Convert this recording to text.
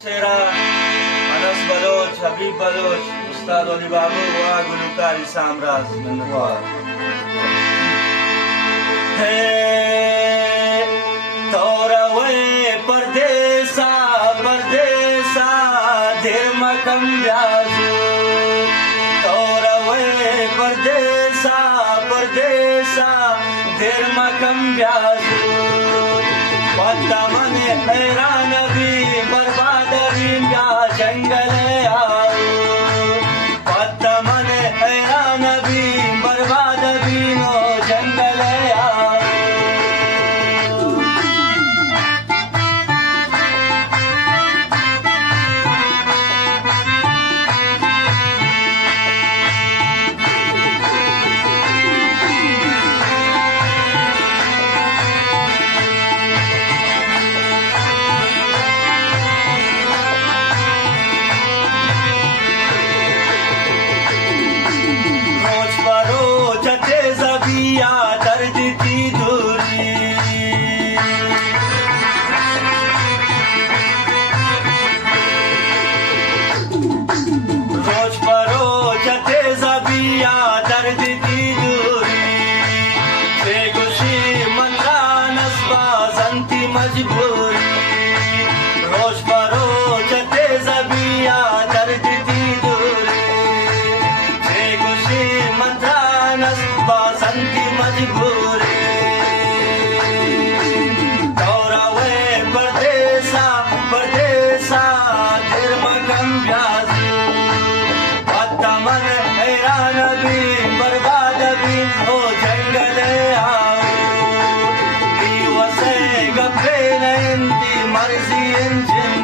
Sera, Anas Baloch, Habib Baloch, Ustad Ali Babu wa Gulukar Isam Raz Manwar. Hey, Toraway Pardesa, Pardesa, Dirmakam Vyazu. Toraway Pardesa, Pardesa, Dirmakam Vyazu. Padamane Hairanavi Barbadavi Mya Jangale Aao Padamane Hairanavi Barbadavi No Jangale Aao दर्द की दूरी रोज परोज तेज़बिया दर्द की दूरी बेगुशी मंदा नस्बा संती मजबूरी रोज परोज तेज़बिया दर्द की दूरी बेगुशी मंदा नस्बा संती मजबूरी दौरावे परदेसा परदेसा धर्मगम व्याजू पत्तमन हैरान भी बर्बाद भी हो जंगले आओ दिवसे गप्पे नयंती मर्जी इंजन